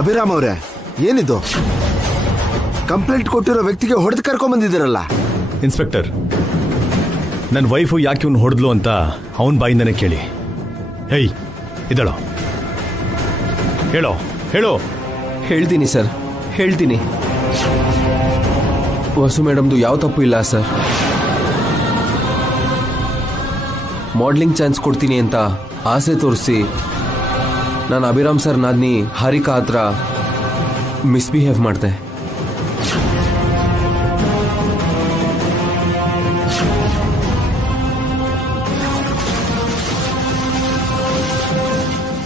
ಅಭಿರಾಮ್ ಅವರೇ, ಏನಿದು? ಕಂಪ್ಲೇಂಟ್ ಕೊಟ್ಟಿರೋ ವ್ಯಕ್ತಿಗೆ ಹೊಡೆದು ಕರ್ಕೊಂಡ್ ಬಂದಿದ್ದೀರಲ್ಲ. ಇನ್ಸ್ಪೆಕ್ಟರ್, ನನ್ನ ವೈಫು ಯಾಕೆ ಇವ್ನು ಹೊಡೆದ್ಲು ಅಂತ ಅವನ ಬಾಯಿಂದನೇ ಕೇಳಿ. ಹೇಯ್, ಇದಳೋ, ಹೇಳೋ ಹೇಳೋ. ಹೇಳ್ತೀನಿ ಸರ್, ಹೇಳ್ತೀನಿ. ವಸು ಮೇಡಮ್ದು ಯಾವ ತಪ್ಪು ಇಲ್ಲ ಸರ್. ಮಾಡ್ಲಿಂಗ್ ಚಾನ್ಸ್ ಕೊಡ್ತೀನಿ ಅಂತ ಆಸೆ ತೋರಿಸಿ ನಾನು ಅಭಿರಾಮ್ ಸರ್ ನಾದ್ನಿ ಹಾರಿಕಾ ಹತ್ರ ಮಿಸ್ಬಿಹೇವ್ ಮಾಡಿದೆ.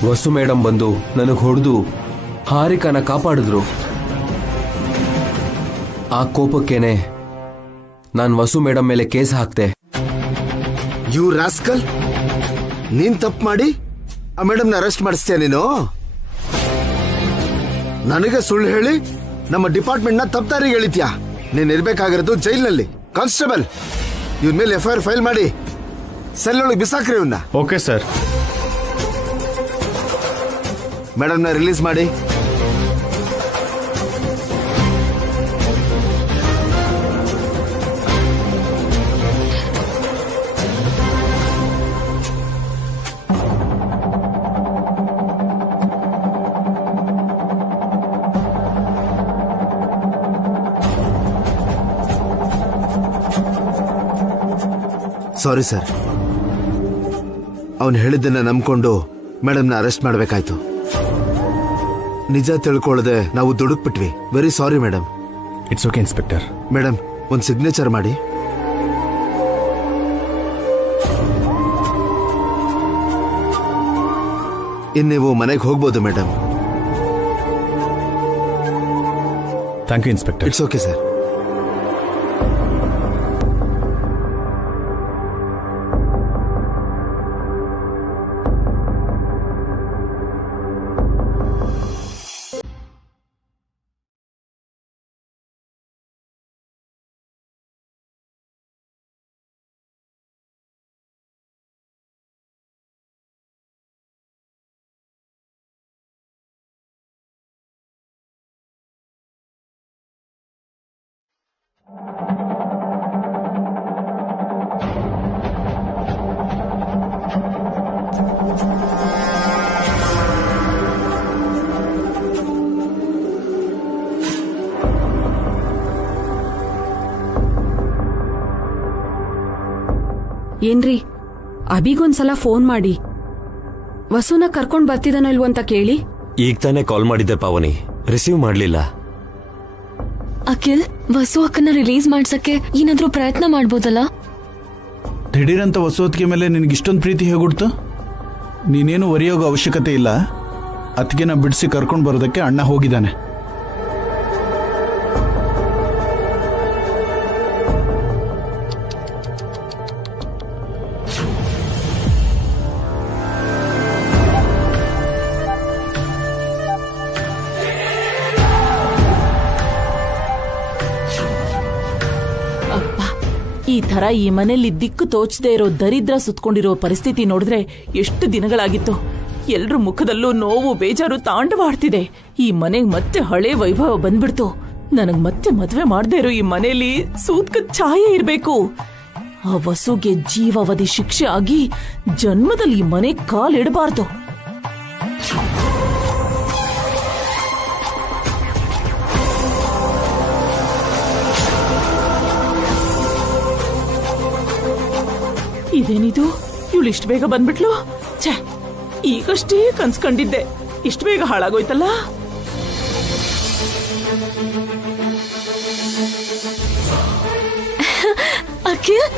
ವಸು ಮೇಡಮ್ ಬಂದು ನನಗೆ ಹೊಡೆದು ಹಾರಿಕಾನ ಕಾಪಾಡಿದ್ರು. ಆ ಕೋಪಕ್ಕೇನೆ ನಾನು ವಸು ಮೇಡಮ್ ಮೇಲೆ ಕೇಸ್ ಹಾಕ್ತೆ. ಯು ರಾಸ್ಕಲ್, ನೀನ್ ತಪ್ಪು ಮಾಡಿ ಆ ಮೇಡಮ್ನ ಅರೆಸ್ಟ್ ಮಾಡಿಸ್ತೀಯ ನೀನು? ನನಗೆ ಸುಳ್ಳು ಹೇಳಿ ನಮ್ಮ ಡಿಪಾರ್ಟ್ಮೆಂಟ್ ನ ತಪ್ಪದಾರಿಗೆ ಎಳಿತ್ಯಾ? ನೀನ್ ಇರ್ಬೇಕಾಗಿರೋದು ಜೈಲ್ನಲ್ಲಿ. ಕಾನ್ಸ್ಟೇಬಲ್, ಇವನ್ ಮೇಲೆ FIR ಫೈಲ್ ಮಾಡಿ ಸೆಲ್ ಒಳಗೆ ಬಿಸಾಕ್ರಿ ಇವನ್ನ. Okay sir. ಮೇಡಮ್ನ ರಿಲೀಸ್ ಮಾಡಿ. ಸಾರಿ ಸರ್, ಅವನು ಹೇಳಿದ್ದನ್ನ ನಂಬ್ಕೊಂಡು ಮೇಡಮ್ನ ಅರೆಸ್ಟ್ ಮಾಡಬೇಕಾಯ್ತು. ನಿಜ ತಿಳ್ಕೊಳ್ಳದೆ ನಾವು ದುಡುಕ್ಬಿಟ್ವಿ. Very sorry madam. It's okay inspector. Madam, ಒಂದು ಸಿಗ್ನೇಚರ್ ಮಾಡಿ. ಇನ್ನು ನೀವು ಮನೆಗೆ ಹೋಗ್ಬೋದು madam. Thank you inspector. It's okay sir. ಏನ್ರಿ, ಅಭಿಗೊಂದ್ಸಲ ಫೋನ್ ಮಾಡಿ ವಸುನ ಕರ್ಕೊಂಡ್ ಬರ್ತಿದಾನೋ ಇಲ್ವೋ ಅಂತ ಕೇಳಿ. ಈಗ ತಾನೇ ಕಾಲ್ ಮಾಡಿದ್ದೆ ಪಾವನಿ, ರಿಸೀವ್ ಮಾಡ್ಲಿಲ್ಲ. ಅಖಿಲ್, ವಸು ಅಕ್ಕನ ರಿಲೀಸ್ ಮಾಡ್ಸಕ್ಕೆ ಏನಾದ್ರೂ ಪ್ರಯತ್ನ ಮಾಡ್ಬೋದಲ್ಲ? ದಿಢೀರಂತ ವಸೋತ್ಗೆ ಮೇಲೆ ನಿನ್ಗೆ ಇಷ್ಟೊಂದು ಪ್ರೀತಿ ಹೇಗುಡ್ತು? ನೀನೇನು ಒರೆಯೋಗೋ ಅವಶ್ಯಕತೆ ಇಲ್ಲ. ಅತ್ತಿಗೆನ ಬಿಡಿಸಿ ಕರ್ಕೊಂಡು ಬರೋದಕ್ಕೆ ಅಣ್ಣ ಹೋಗಿದ್ದಾನೆ. ಈ ತರ ಈ ಮನೆಯಲ್ಲಿ ದಿಕ್ಕು ತೋಚದೇ ಇರೋ ದರಿದ್ರ ಸುತ್ಕೊಂಡಿರೋ ಪರಿಸ್ಥಿತಿ ನೋಡಿದ್ರೆ ಎಷ್ಟು ದಿನಗಳಾಗಿತ್ತು. ಎಲ್ರ ಮುಖದಲ್ಲೂ ನೋವು, ಬೇಜಾರು ತಾಂಡವಾಡ್ತಿದೆ. ಈ ಮನೆಗ್ ಮತ್ತೆ ಹಳೆ ವೈಭವ ಬಂದ್ಬಿಡ್ತು. ನನಗ್ ಮತ್ತೆ ಮದ್ವೆ ಮಾಡದೇ ಇರೋ ಈ ಮನೆಯಲ್ಲಿ ಸೂತ್ಕ ಛಾಯೆ ಇರ್ಬೇಕು. ಆ ವಸುಗೆ ಜೀವಾವಧಿ ಶಿಕ್ಷೆ ಆಗಿ ಜನ್ಮದಲ್ಲಿ ಈ ಮನೆ ಕಾಲಿಡಬಾರ್ದು. ಇದೇನಿದು, ಇವಳು ಇಷ್ಟು ಬೇಗ ಬಂದ್ಬಿಟ್ಲು? ಛೇ, ಈಗಷ್ಟೇ ಕನ್ಸ್ಕೊಂಡಿದ್ದೆ, ಇಷ್ಟು ಬೇಗ ಹಾಳಾಗೋಯ್ತಲ್ಲ. ಅಖಿಲ್,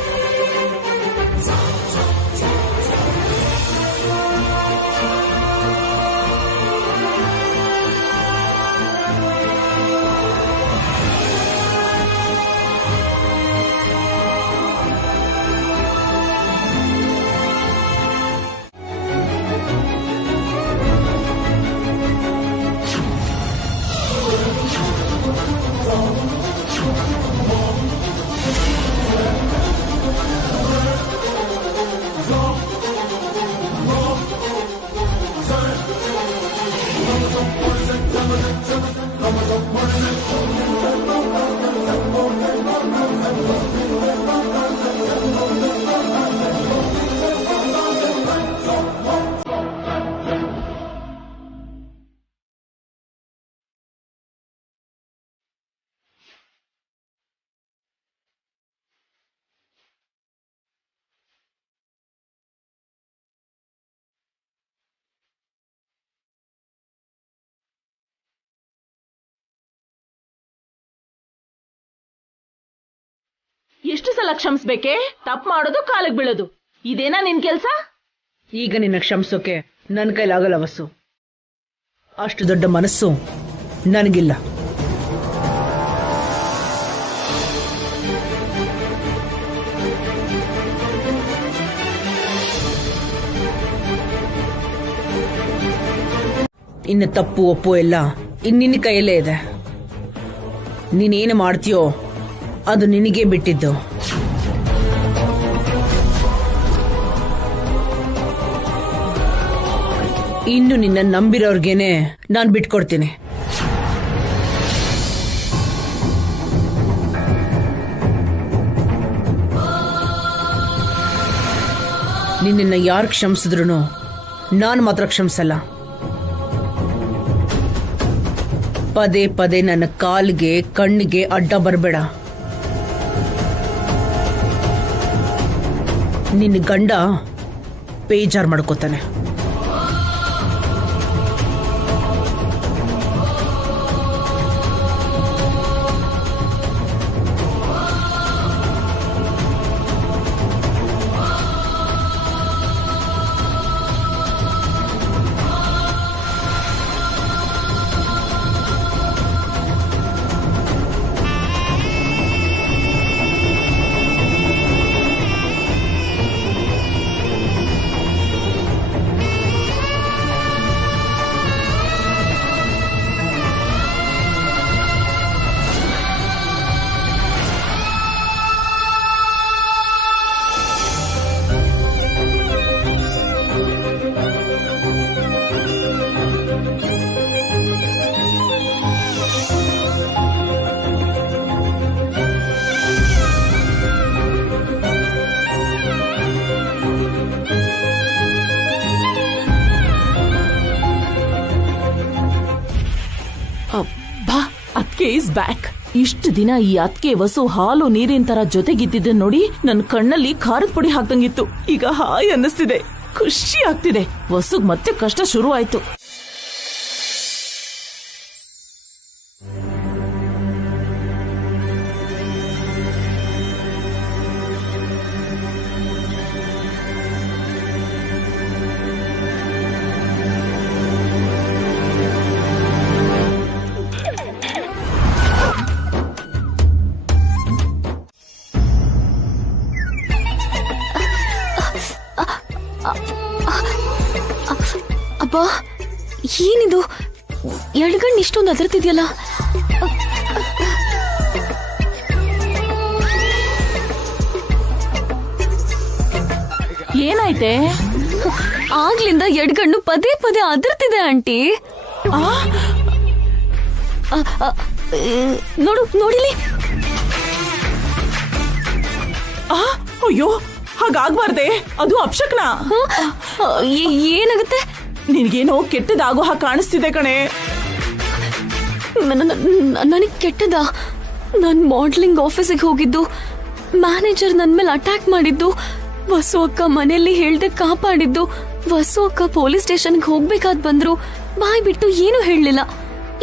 ಎಷ್ಟು ಸಲ ಕ್ಷಮಿಸ್ಬೇಕೆ? ತಪ್ಪು ಮಾಡೋದು ಕಾಲಿಗೆ ಬೀಳೋದು ಇದೇನಾ ನಿನ್ ಕೆಲ್ಸ? ಈಗ ನಿನ್ನ ಕ್ಷಮಿಸೋಕೆ ನನ್ನ ಕೈಲಾಗಲ್ಲ ವಸು. ಅಷ್ಟು ದೊಡ್ಡ ಮನಸ್ಸು ನನಗಿಲ್ಲ. ಇನ್ನು ತಪ್ಪು ಒಪ್ಪು ಎಲ್ಲ ನಿನ್ನ ಕೈಯಲ್ಲೇ ಇದೆ. ನೀನೇನು ಮಾಡ್ತೀಯೋ ಅದು ನಿನಗೆ ಬಿಟ್ಟಿದ್ದು. ಇನ್ನು ನಿನ್ನ ನಂಬಿರೋರ್ಗೇನೆ ನಾನು ಬಿಟ್ಕೊಡ್ತೀನಿ. ನಿನ್ನ ಯಾರು ಕ್ಷಮಿಸಿದ್ರು ನಾನು ಮಾತ್ರ ಕ್ಷಮಿಸಲ್ಲ. ಪದೇ ಪದೇ ನನ್ನ ಕಾಲ್ಗೆ ಕಣ್ಣಿಗೆ ಅಡ್ಡ ಬರಬೇಡ. ನಿನ್ನ ಗಂಡ ಬೇಜಾರು ಮಾಡ್ಕೋತಾನೆ. ಅಬ್ಬಾ, ಅದ್ಕೆ ಇಸ್ ಬ್ಯಾಕ್. ಇಷ್ಟು ದಿನ ಈ ಅದ್ಕೆ ವಸು ಹಾಲು ನೀರಿನ ತರ ಜೊತೆಗಿದ್ದಿದ್ದ ನೋಡಿ ನನ್ನ ಕಣ್ಣಲ್ಲಿ ಖಾರದ ಪುಡಿ ಹಾಕ್ದಂಗಿತ್ತು. ಈಗ ಹಾಯ್ ಅನ್ನಿಸ್ತಿದೆ, ಖುಷಿ ಆಗ್ತಿದೆ. ವಸುಗ್ ಮತ್ತೆ ಕಷ್ಟ ಶುರು ಆಯ್ತು. ಅಬ್ಬಾ, ಏನಿದು ಎಡಗಣ್ಣು ಇಷ್ಟೊಂದು ಅದರ್ತಿದ್ಯಲ್ಲ? ಏನಾಯ್ತೆ? ಆಗ್ಲಿಂದ ಎಡಗಣ್ಣು ಪದೇ ಪದೇ ಅದರ್ತಿದೆ ಆಂಟಿ. ನೋಡಿಲಿ. ಅಯ್ಯೋ, ಹಾಗಾಗ್ಬಾರ್ದೆ, ಅದು ಅಪ್ಶಕ್ನ. ಏನಾಗುತ್ತೆ? ನಿನ್ಗೇನೋ ಕೆಟ್ಟದಾಗೋ ಹಾಗೆ ಕಾಣಿಸ್ತಿದೆ ಕಣೆ. ನನಗೆ ಕೆಟ್ಟದ? ನಾನು ಮಾಡ್ಲಿಂಗ್ ಆಫೀಸಿಗೆ ಹೋಗಿದ್ದು, ಮ್ಯಾನೇಜರ್ ನನ್ನ ಮೇಲೆ ಅಟ್ಯಾಕ್ ಮಾಡಿದ್ದು, ವಸು ಅಕ್ಕ ಮನೆಯಲ್ಲಿ ಹೇಳ್ದೆ ಕಾಪಾಡಿದ್ದು, ವಸು ಅಕ್ಕ ಪೊಲೀಸ್ ಸ್ಟೇಷನ್ಗೆ ಹೋಗ್ಬೇಕಾದ್ ಬಂದ್ರು, ಬಾಯ್ ಬಿಟ್ಟು ಏನು ಹೇಳಲಿಲ್ಲ.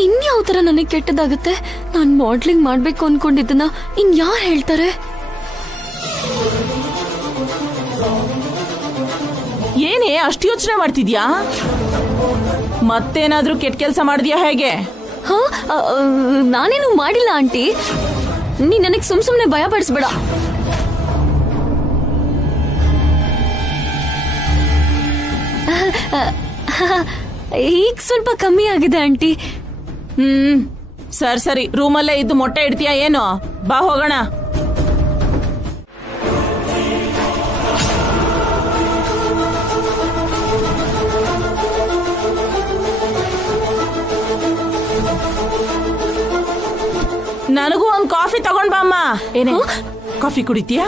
ಇನ್ಯಾವ ತರ ನನಗೆ ಕೆಟ್ಟದಾಗತ್ತೆ? ನಾನು ಮಾಡ್ಲಿಂಗ್ ಮಾಡ್ಬೇಕು ಅನ್ಕೊಂಡಿದ್ದನ್ನ ಇನ್ಯಾರು ಹೇಳ್ತಾರೆ? ಏನೇ ಅಷ್ಟು ಯೋಚನೆ ಮಾಡ್ತಿದ್ಯಾ? ಮತ್ತೇನಾದ್ರೂ ಕೆಟ್ಟ ಕೆಲಸ ಮಾಡಿದ್ಯಾ ಹೇಗೆ? ನಾನೇನು ಮಾಡಿಲ್ಲ ಆಂಟಿ. ನೀ ನನಗೆ ಸುಮ್ನೆ ಭಯ ಪಡಿಸ್ಬೇಡ. ಈಗ ಸ್ವಲ್ಪ ಕಮ್ಮಿ ಆಗಿದೆ ಆಂಟಿ. ಸರಿ, ರೂಮಲ್ಲೇ ಇದ್ದು ಮೊಟ್ಟೆ ಇಡ್ತೀಯಾ ಏನೋ? ಬಾ ಹೋಗೋಣ. ನನಗೂ ಒಂದು ಕಾಫಿ ತಗೊಂಡ್ ಬಾಮ್ಮ. ಏನೇ, ಕಾಫಿ ಕುಡಿತೀಯಾ?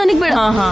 ನನಗ್ ಬೇಡ. ಹಾ.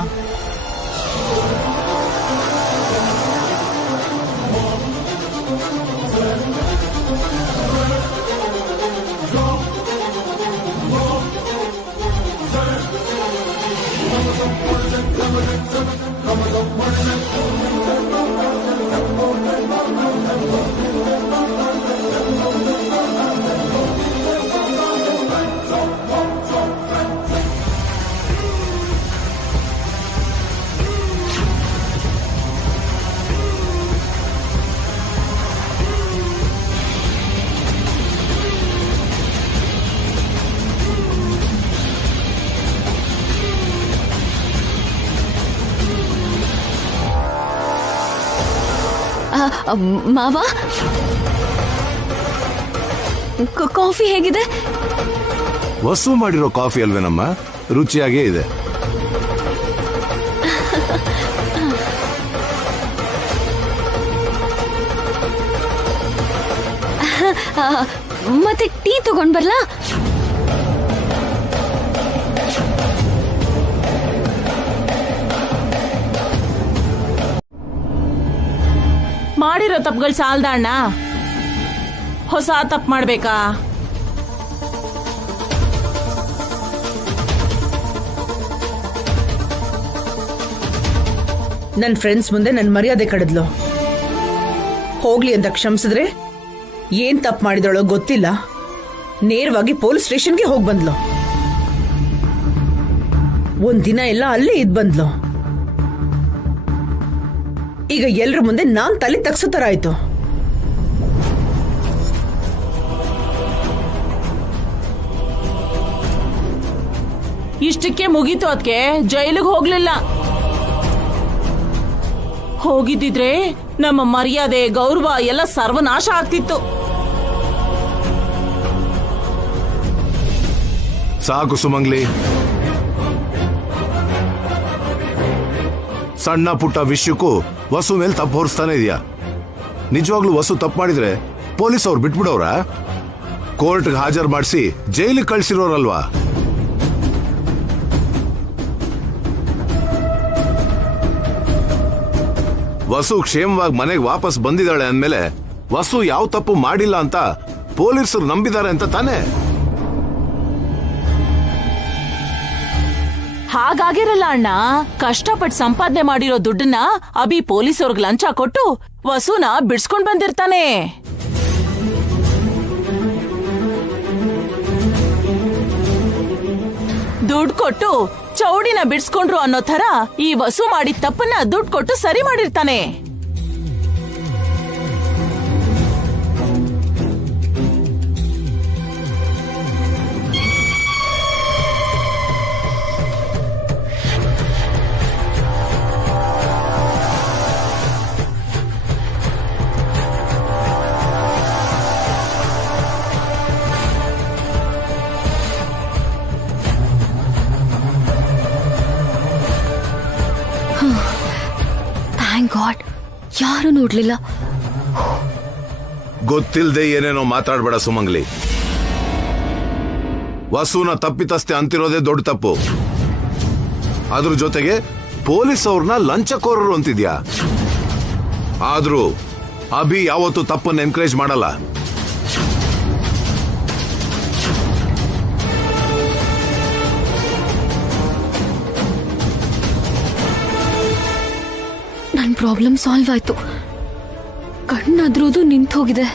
ಮಾವ ಕಾಫಿ ಹೇಗಿದೆ? ವಸು ಮಾಡಿರೋ ಕಾಫಿ ಅಲ್ವೇನಮ್ಮ, ರುಚಿಯಾಗೇ ಇದೆ. ಮತ್ತೆ ಟೀ ತಗೊಂಡ್ ಬರ್ಲಾ? ಮಾಡಿರೋ ತಪ್ಪುಗಳು ಸಾಲ್ದ ಅಣ್ಣ, ಹೊಸ ತಪ್ಪು ಮಾಡ್ಬೇಕಾ? ನನ್ನ ಫ್ರೆಂಡ್ಸ್ ಮುಂದೆ ನನ್ನ ಮರ್ಯಾದೆ ಕಡಿದ್ಲು. ಹೋಗ್ಲಿ ಅಂತ ಕ್ಷಮಿಸಿದ್ರೆ ಏನ್ ತಪ್ಪು ಮಾಡಿದಳೋ ಗೊತ್ತಿಲ್ಲ, ನೇರವಾಗಿ ಪೊಲೀಸ್ ಸ್ಟೇಷನ್ಗೆ ಹೋಗಿ ಬಂದ್ಲು. ಒಂದಿನ ಎಲ್ಲ ಅಲ್ಲೇ ಇದ್ ಬಂದ್ಲು. ಈಗ ಎಲ್ರ ಮುಂದೆ ನಾನ್ ತಲೆ ತಗ್ಸೋ ತರ ಆಯ್ತು. ಇಷ್ಟಕ್ಕೆ ಮುಗೀತು, ಅದಕ್ಕೆ ಜೈಲಿಗೆ ಹೋಗ್ಲಿಲ್ಲ. ಹೋಗಿದ್ದಿದ್ರೆ ನಮ್ಮ ಮರ್ಯಾದೆ ಗೌರವ ಎಲ್ಲ ಸರ್ವನಾಶ ಆಗ್ತಿತ್ತು. ಸಾಕು ಸುಮಂಗ್ಲಿ, ಸಣ್ಣ ಪುಟ್ಟ ವಿಷಯಕ್ಕೂ ವಸು ಮೇಲೆ ತಪ್ಪು ಹೊರಿಸ್ತಾನೆ ಇದೆಯಾ? ನಿಜವಾಗ್ಲೂ ವಸು ತಪ್ಪು ಮಾಡಿದ್ರೆ ಪೊಲೀಸ್ ಅವ್ರು ಬಿಟ್ಬಿಡೋರ? ಕೋರ್ಟ್ಗೆ ಹಾಜರು ಮಾಡಿಸಿ ಜೈಲಿಗೆ ಕಳ್ಸಿರೋರಲ್ವಾ? ವಸು ಕ್ಷೇಮವಾಗಿ ಮನೆಗೆ ವಾಪಸ್ ಬಂದಿದ್ದಾಳೆ ಅಂದ್ಮೇಲೆ ವಸು ಯಾವ ತಪ್ಪು ಮಾಡಿಲ್ಲ ಅಂತ ಪೊಲೀಸರು ನಂಬಿದ್ದಾರೆ ಅಂತ ತಾನೇ? ಹಾಗಾಗಿರಲ್ಲ ಅಣ್ಣ. ಕಷ್ಟಪಟ್ಟು ಸಂಪಾದನೆ ಮಾಡಿರೋ ದುಡ್ಡನ್ನ ಅಭಿ ಪೊಲೀಸವ್ರಿಗೆ ಲಂಚ ಕೊಟ್ಟು ವಸುನ ಬಿಡ್ಸ್ಕೊಂಡ್ ಬಂದಿರ್ತಾನೆ. ದುಡ್ಡು ಕೊಟ್ಟು ಚೌಡಿನ ಬಿಡ್ಸ್ಕೊಂಡ್ರು ಅನ್ನೋ ತರ ಈ ವಸು ಮಾಡಿದ ತಪ್ಪನ್ನ ದುಡ್ಡು ಕೊಟ್ಟು ಸರಿ ಮಾಡಿರ್ತಾನೆ. ಥ್ಯಾಂಕ್ ಗಾಡ್, ಯಾರು ನೋಡ್ಲಿಲ್ಲ. ಗೊತ್ತಿಲ್ದೆ ಏನೇನೋ ಮಾತಾಡ್ಬೇಡ ಸುಮಂಗ್ಲಿ. ವಸುನ ತಪ್ಪಿತಸ್ಥೆ ಅಂತಿರೋದೇ ದೊಡ್ಡ ತಪ್ಪು. ಅದ್ರ ಜೊತೆಗೆ ಪೊಲೀಸ್ ಅವ್ರನ್ನ ಲಂಚಕೋರರು ಅಂತಿದ್ಯಾ. ಆದ್ರೂ ಅಭಿ ಯಾವತ್ತೂ ತಪ್ಪನ್ನು ಎನ್ಕರೇಜ್ ಮಾಡಲ್ಲ. ನನ್ನ ಪ್ರಾಬ್ಲಮ್ ಸಾಲ್ವ್ ಆಯ್ತು. ಕಣ್ಣಾದ್ರೂದು ನಿಂತು ಹೋಗಿದೆ.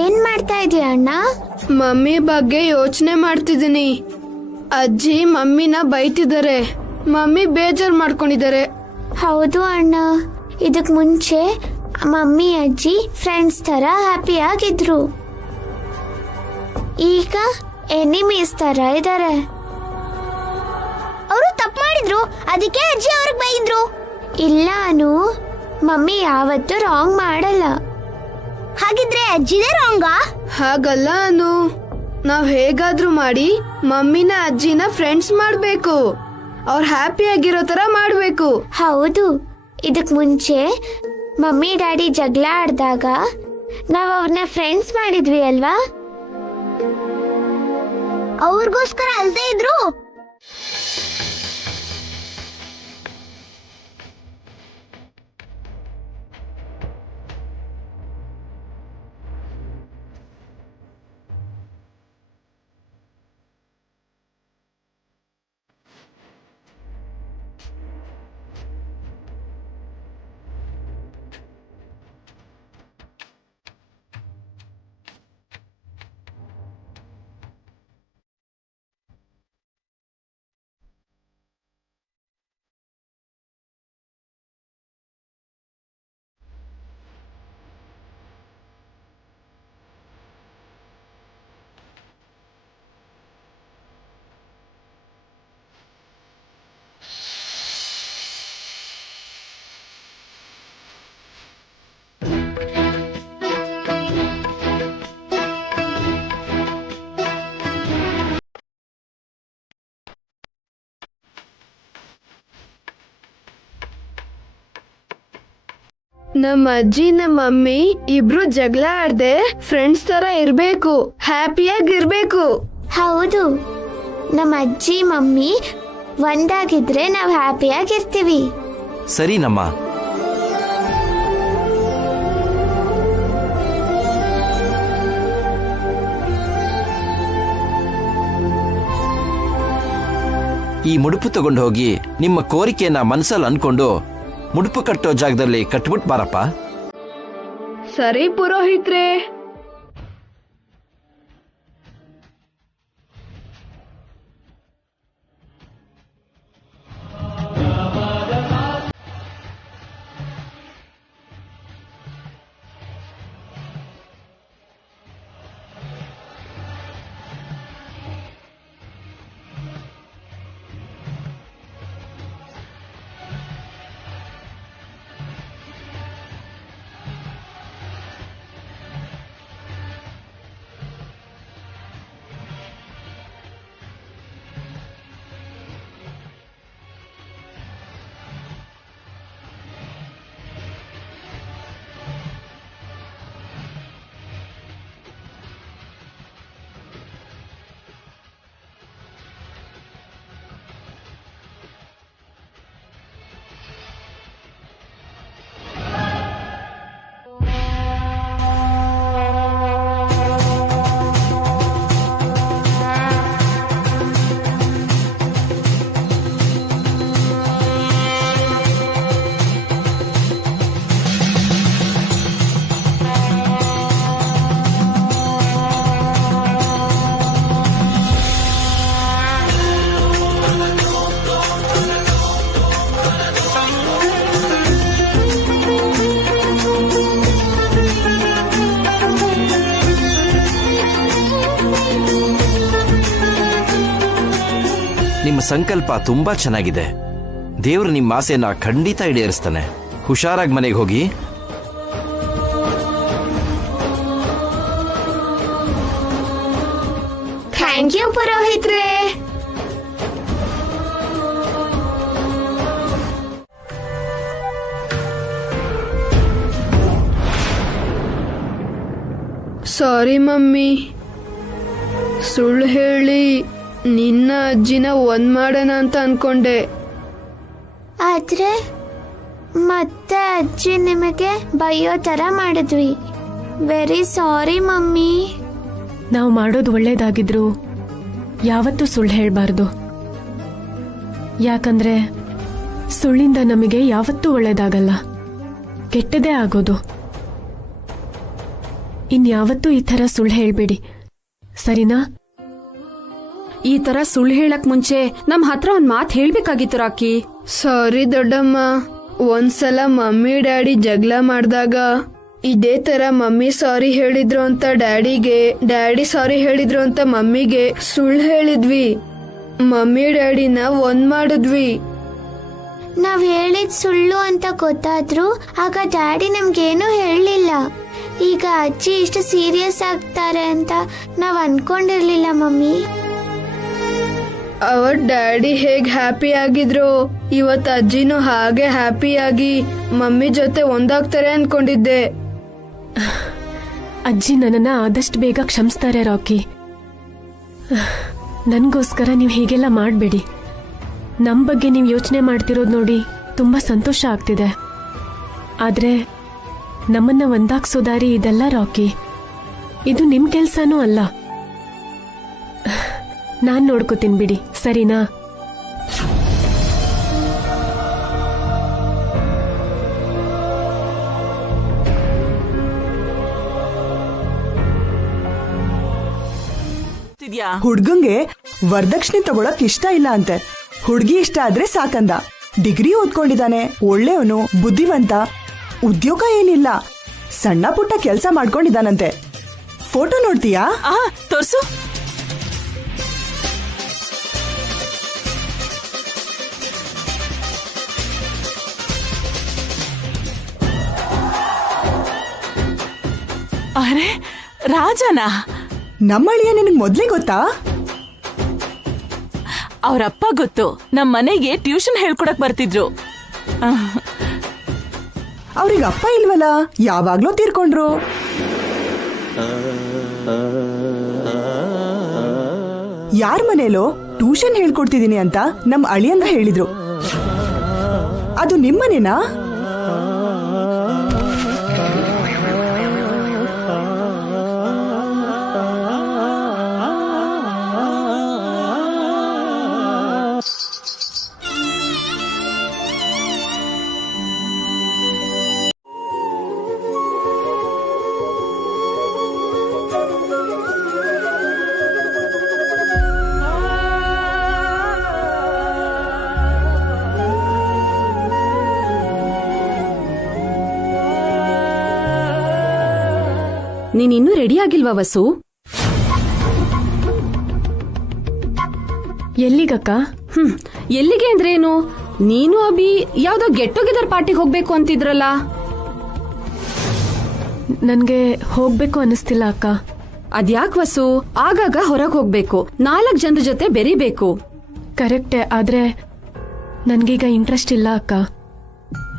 ಏನ್ ಮಾಡ್ತಾ ಇದೀಯ ಅಣ್ಣ? ಮಮ್ಮಿ ಬಗ್ಗೆ ಯೋಚನೆ ಮಾಡ್ತಿದ್ದೀನಿ. ಅಜ್ಜಿ ಮಮ್ಮಿನ ಬೈತಿದ್ದಾರೆ, ಮಮ್ಮಿ ಬೇಜಾರ್ ಮಾಡ್ಕೊಂಡಿದ್ದಾರೆ. ಹೌದು ಅಣ್ಣ, ಇದಕ್ ಮುಂಚೆ ಮಮ್ಮಿ ಅಜ್ಜಿ ಫ್ರೆಂಡ್ಸ್ ತರ ಹ್ಯಾಪಿ ಆಗಿದ್ರು. ಈಗ ಎನಿಮೀಸ್ ತರ ಇದಾರೆ. ಅವರು ತಪ್ಪು ಮಾಡಿದ್ರು, ಅದಕ್ಕೆ ಅಜ್ಜಿ ಅವ್ರಿಗೆ ಬೈದ್ರು. ಇಲ್ಲ ಅನು, ಮಮ್ಮಿ ಯಾವತ್ತೂ ರಾಂಗ್ ಮಾಡಲ್ಲ. ಹಾಗಿದ್ರೆ ಅಜ್ಜಿದೇ ರಾಂಗಾ? ಹಾಗಲ್ಲ ಅನು, ನಾವ್ ಹೇಗಾದ್ರೂ ಮಾಡಿ ಮಮ್ಮಿನ ಅಜ್ಜಿನ ಫ್ರೆಂಡ್ಸ್ ಮಾಡ್ಬೇಕು. ಅವ್ರ ಹ್ಯಾಪಿ ಆಗಿರೋ ತರ ಮಾಡ್ಬೇಕು. ಹೌದು, ಇದಕ್ ಮುಂಚೆ ಮಮ್ಮಿ ಡ್ಯಾಡಿ ಜಗಳ ಆಡ್ದಾಗ ನಾವ್ ಅವ್ರನ್ನ ಫ್ರೆಂಡ್ಸ್ ಮಾಡಿದ್ವಿ ಅಲ್ವಾ? ಅವ್ರಿಗೋಸ್ಕರ ಅಲ್ದೇ ಇದ್ರು. ನಮ್ಮ ಅಜ್ಜಿ ನಮ್ಮ ಮಮ್ಮಿ ಇಬ್ರು ಜಗಳ ಆಡ್ದೆ ಫ್ರೆಂಡ್ಸ್ ತರ ಇರ್ಬೇಕು, ಹ್ಯಾಪಿಯಾಗಿರ್ಬೇಕು. ಹೌದು, ನಮ್ಮ ಅಜ್ಜಿ ಮಮ್ಮಿ ಒಂದಾಗಿದ್ರೆ ನಾವು ಹ್ಯಾಪಿಯಾಗಿರ್ತೀವಿ. ಸರಿನಮ್ಮ. ಈ ಮುಡುಪು ತಗೊಂಡು ಹೋಗಿ ನಿಮ್ಮ ಕೋರಿಕೆಯನ್ನ ಮನಸ್ಸಲ್ಲಿ ಅನ್ಕೊಂಡು ಮುಡುಪು ಕಟ್ಟೋ ಜಾಗದಲ್ಲಿ ಕಟ್ಬಿಟ್ ಬಾರಪ್ಪ. ಸರಿ ಪುರೋಹಿತ್ರೆ. ನಿಮ್ಮ ಸಂಕಲ್ಪ ತುಂಬಾ ಚೆನ್ನಾಗಿದೆ. ದೇವರು ನಿಮ್ಮ ಆಸೆನ ಖಂಡಿತ ಈಡೇರಿಸ್ತಾನೆ. ಹುಷಾರಾಗಿ ಮನೆಗೆ ಹೋಗಿ. ಥ್ಯಾಂಕ್ ಯು ಪುರೋಹಿತ್ರೆ. ಸಾರಿ ಮಮ್ಮಿ, ಸುಳ್ಳು ಹೇಳಿ ನಿನ್ನ ಅಜ್ಜಿನ ಒಂದ್ ಮಾಡೋಣ ಅಂತ ಅನ್ಕೊಂಡೆ. ಆದ್ರೆ ಮತ್ತೆ ಅಜ್ಜಿ ನಿಮಗೆ ಬೈಯೋ ತರ ಮಾಡಿದ್ವಿ. Very sorry mummy. ನಾವು ಮಾಡೋದು ಒಳ್ಳೇದಾಗಿದ್ರು ಯಾವತ್ತೂ ಸುಳ್ಳು ಹೇಳ್ಬಾರ್ದು. ಯಾಕಂದ್ರೆ ಸುಳ್ಳಿಂದ ನಮಗೆ ಯಾವತ್ತೂ ಒಳ್ಳೇದಾಗಲ್ಲ, ಕೆಟ್ಟದೇ ಆಗೋದು. ಇನ್ಯಾವತ್ತೂ ಈ ಥರ ಸುಳ್ಳು ಹೇಳ್ಬೇಡಿ, ಸರಿನಾ? ಈ ತರ ಸುಳ್ಳು ಹೇಳಕ್ ಮುಂಚೆ ನಮ್ ಹತ್ರ ಒಂದ್ ಮಾತು ಹೇಳ್ಬೇಕಾಗಿತ್ತು ರಾಕಿ. ಸಾರಿ ದೊಡ್ಡಮ್ಮ. ಒಂದ್ಸಲ ಮಮ್ಮಿ ಡ್ಯಾಡಿ ಜಗಳ ಮಾಡಿದಾಗ ಇದೇ ತರ ಮಮ್ಮಿ ಸಾರಿ ಹೇಳಿದ್ರು ಅಂತ ಡ್ಯಾಡಿಗೆ, ಡ್ಯಾಡಿ ಸಾರಿ ಹೇಳಿದ್ರು ಅಂತ ಮಮ್ಮಿಗೆ ಸುಳ್ಳು ಹೇಳಿದ್ವಿ. ಮಮ್ಮಿ ಡ್ಯಾಡಿನ ಒಂದ್ ಮಾಡಿದ್ವಿ. ನಾವ್ ಹೇಳಿದ್ ಸುಳ್ಳು ಅಂತ ಗೊತ್ತಾದ್ರು ಆಗ ಡ್ಯಾಡಿ ನಮ್ಗೇನು ಹೇಳಲಿಲ್ಲ. ಈಗ ಅಜ್ಜಿ ಇಷ್ಟು ಸೀರಿಯಸ್ ಆಗ್ತಾರೆ ಅಂತ ನಾವ್ ಅನ್ಕೊಂಡಿರ್ಲಿಲ್ಲ ಮಮ್ಮಿ. ಅವತ್ ಡ್ಯಾಡಿ ಹೇಗ್ ಹ್ಯಾಪಿ ಆಗಿದ್ರು ಇವತ್ ಅಜ್ಜಿನೂ ಹಾಗೆ ಹ್ಯಾಪಿಯಾಗಿ ಮಮ್ಮಿ ಜೊತೆ ಒಂದಾಗ್ತಾರೆ ಅನ್ಕೊಂಡಿದ್ದೆ. ಅಜ್ಜಿ ನನ್ನನ್ನ ಆದಷ್ಟು ಬೇಗ ಕ್ಷಮಿಸ್ತಾರೆ ರಾಕಿ. ನನ್ಗೋಸ್ಕರ ನೀವು ಹೀಗೆಲ್ಲ ಮಾಡಬೇಡಿ. ನಮ್ ಬಗ್ಗೆ ನೀವು ಯೋಚನೆ ಮಾಡ್ತಿರೋದು ನೋಡಿ ತುಂಬಾ ಸಂತೋಷ ಆಗ್ತಿದೆ. ಆದ್ರೆ ನಮ್ಮನ್ನ ಒಂದಾಗ್ಸೋ ದಾರಿ ಇದೆಲ್ಲ ರಾಕಿ. ಇದು ನಿಮ್ ಕೆಲ್ಸನೂ ಅಲ್ಲ. ನಾನ್ ನೋಡ್ಕೋತೀನಿ ಬಿಡಿ, ಸರಿನಾ? ಹುಡ್ಗಂಗೆ ವರದಕ್ಷಿಣೆ ತಗೊಳಕ್ ಇಷ್ಟ ಇಲ್ಲ ಅಂತೆ. ಹುಡ್ಗಿ ಇಷ್ಟ ಆದ್ರೆ ಸಾಕಂದ. ಡಿಗ್ರಿ ಓದ್ಕೊಂಡಿದ್ದಾನೆ, ಒಳ್ಳೆಯವನು, ಬುದ್ಧಿವಂತ, ಉದ್ಯೋಗ ಏನಿಲ್ಲ, ಸಣ್ಣ ಪುಟ್ಟ ಕೆಲಸ ಮಾಡ್ಕೊಂಡಿದ್ದಾನಂತೆ. ಫೋಟೋ ನೋಡ್ತೀಯಾ? ತೋರ್ಸು. ಅರೆ ರಾಜನಾ? ನಮ್ಮಳಿಯ ನಿನಗ್ ಮೊದ್ಲೇ ಗೊತ್ತಾ? ಅವರಪ್ಪ ಗೊತ್ತು. ನಮ್ ಮನೆಗೆ ಟ್ಯೂಷನ್ ಹೇಳ್ಕೊಡಕ್ ಬರ್ತಿದ್ರು. ಅವ್ರಿಗೆ ಅಪ್ಪ ಇಲ್ವಲ್ಲ, ಯಾವಾಗ್ಲೂ ತೀರ್ಕೊಂಡ್ರು. ಯಾರ ಮನೇಲೋ ಟ್ಯೂಷನ್ ಹೇಳ್ಕೊಡ್ತಿದೀನಿ ಅಂತ ನಮ್ ಅಳಿಯಂದ್ರ ಹೇಳಿದ್ರು. ಅದು ನಿಮ್ಮನೇನಾ? ನೀನಿನ್ನೂ ರೆಡಿ ಆಗಿಲ್ವಾ ವಸು? ಎಲ್ಲಿಗಕ್ಕ? ಎಲ್ಲಿಗೆ ಅಂದ್ರೇನು? ನೀನು ಅಭಿ ಯಾವ್ದೋ ಗೆಟ್ ಟುಗೆದರ್ ಪಾರ್ಟಿಗೆ ಹೋಗ್ಬೇಕು ಅಂತಿದ್ರಲ್ಲ. ನನ್ಗೆ ಹೋಗ್ಬೇಕು ಅನಿಸ್ತಿಲ್ಲ ಅಕ್ಕ. ಅದ್ಯಾಕ್ ವಸು? ಆಗಾಗ ಹೊರಗೆ ಹೋಗ್ಬೇಕು, 4 ಜನರ ಜೊತೆ ಬೆರಿಬೇಕು. ಕರೆಕ್ಟೇ, ಆದ್ರೆ ನನ್ಗೀಗ ಇಂಟ್ರೆಸ್ಟ್ ಇಲ್ಲ ಅಕ್ಕ.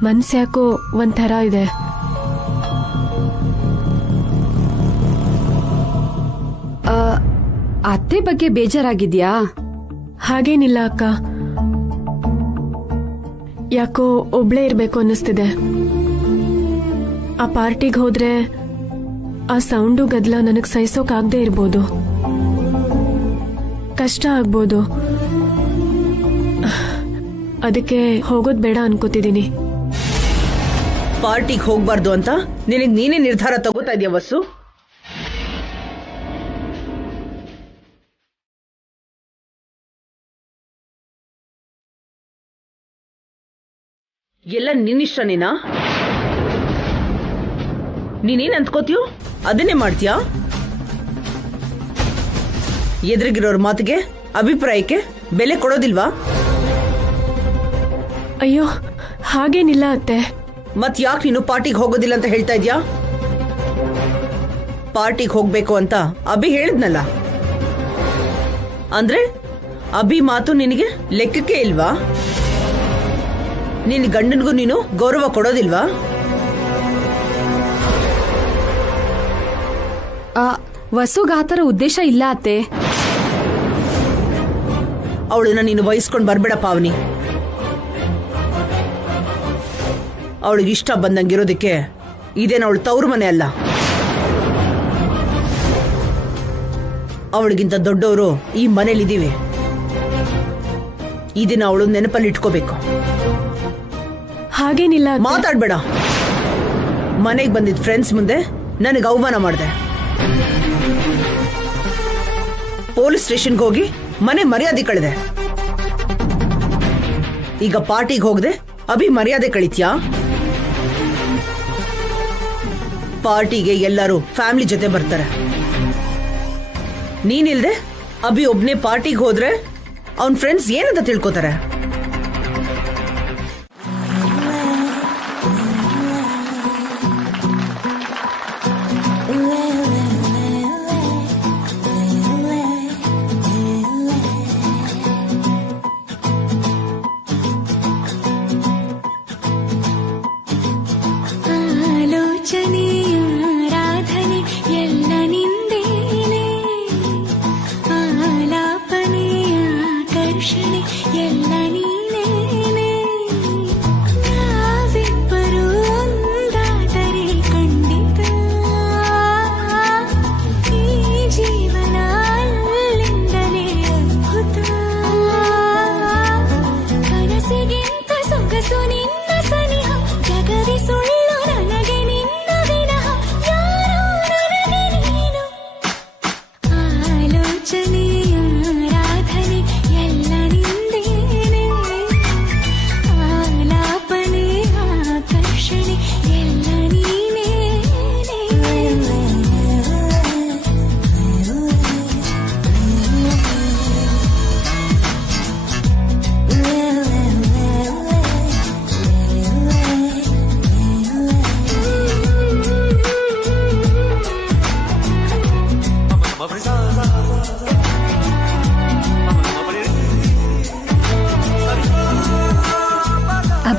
ಮನ್ಸ್ಯಾಕೋ ಒಂಥರ ಇದೆ. ಅತ್ತೆ ಬಗ್ಗೆ ಬೇಜಾರಾಗಿದ್ಯಾ? ಹಾಗೇನಿಲ್ಲ ಅಕ್ಕ, ಯಾಕೋ ಒಬ್ಳೇ ಇರ್ಬೇಕು ಅನ್ನಿಸ್ತಿದೆ. ಆ ಪಾರ್ಟಿಗೆ ಹೋದ್ರೆ ಆ ಸೌಂಡು ಗದ್ಲ ನನಗ್ ಸಹಿಸೋಕಾಗದೆ ಇರ್ಬೋದು, ಕಷ್ಟ ಆಗ್ಬೋದು. ಅದಕ್ಕೆ ಹೋಗೋದ್ ಬೇಡ ಅನ್ಕೋತಿದೀನಿ. ಪಾರ್ಟಿಗೆ ಹೋಗ್ಬಾರ್ದು ಅಂತ ನಿನಗ್ ನೀನೇ ನಿರ್ಧಾರ ತಗೋತಾ ಇದೀಯ ವಸು? ಎಲ್ಲ ನಿನ್ನಿಷ್ಟ. ನೀನೇನ್ ಅಂದ್ಕೋತೀಯೋ ಅದನ್ನೇ ಮಾಡ್ತೀಯಾ? ಎದುರಿಗಿರೋರ್ ಮಾತಿಗೆ, ಅಭಿಪ್ರಾಯಕ್ಕೆ ಬೆಲೆ ಕೊಡೋದಿಲ್ವಾ? ಅಯ್ಯೋ ಹಾಗೇನಿಲ್ಲ ಅತ್ತೆ. ಮತ್ ಯಾಕೆ ನೀನು ಪಾರ್ಟಿಗೆ ಹೋಗೋದಿಲ್ಲ ಅಂತ ಹೇಳ್ತಾ ಇದ್ಯಾ? ಪಾರ್ಟಿಗೆ ಹೋಗ್ಬೇಕು ಅಂತ ಅಭಿ ಹೇಳಿದ್ನಲ್ಲ, ಅಂದ್ರೆ ಅಭಿ ಮಾತು ನಿನಗೆ ಲೆಕ್ಕಕ್ಕೆ ಇಲ್ವಾ? ನಿನ್ ಗಂಡನ್ಗೂ ನೀನು ಗೌರವ ಕೊಡೋದಿಲ್ವಾ? ವಸುಗ್ ಆತರ ಉದ್ದೇಶ ಇಲ್ಲ ಅತ್ತೆ. ಅವಳನ್ನ ನೀನು ವಹಿಸ್ಕೊಂಡ್ ಬರ್ಬೇಡ ಪಾವನಿ. ಅವಳಿಗೆ ಇಷ್ಟ ಬಂದಂಗಿರೋದಕ್ಕೆ ಇದೇನ ಅವಳು ತವ್ರ ಮನೆ ಅಲ್ಲ. ಅವಳಿಗಿಂತ ದೊಡ್ಡವರು ಈ ಮನೇಲಿದ್ದೀವಿ. ಇದನ್ನ ಅವಳು ನೆನಪಲ್ಲಿ ಇಟ್ಕೋಬೇಕು. ಹಾಗೇನಿಲ್ಲ. ಮಾತಾಡ್ಬೇಡ. ಮನೆಗೆ ಬಂದಿದ್ದ ಫ್ರೆಂಡ್ಸ್ ಮುಂದೆ ನನಗೆ ಅವಮಾನ ಮಾಡಿದೆ. ಪೊಲೀಸ್ ಸ್ಟೇಷನ್ಗೆ ಹೋಗಿ ಮನೆ ಮರ್ಯಾದೆ ಕಳೆದೆ. ಈಗ ಪಾರ್ಟಿಗೆ ಹೋಗದೆ ಅಭಿ ಮರ್ಯಾದೆ ಕಳಿತ್ಯಾ? ಪಾರ್ಟಿಗೆ ಎಲ್ಲರೂ ಫ್ಯಾಮಿಲಿ ಜೊತೆ ಬರ್ತಾರೆ. ನೀನಿಲ್ದೆ ಅಭಿ ಒಬ್ನೇ ಪಾರ್ಟಿಗೆ ಹೋದ್ರೆ ಅವನ್ ಫ್ರೆಂಡ್ಸ್ ಏನಂತ ತಿಳ್ಕೊತಾರೆ?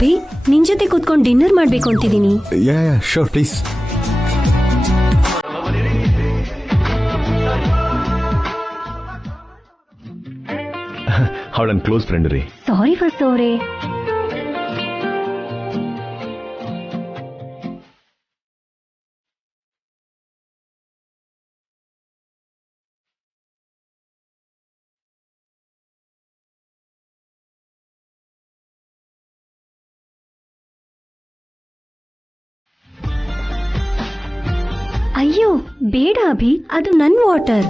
ಅಭಿ ನಿನ್ ಜೊತೆ ಕೂತ್ಕೊಂಡು ಡಿನ್ನರ್ ಮಾಡ್ಬೇಕು ಅಂತಿದ್ದೀನಿ. Yeah sure please. ಅವಳ ನನ್ನ ಕ್ಲೋಸ್ ಫ್ರೆಂಡ್ ರೀ. ಸಾರಿ ವಸು ಅವರೇ. ಅಯ್ಯೋ ಬೇಡ ಅಭಿ, ಅದು ನನ್ water.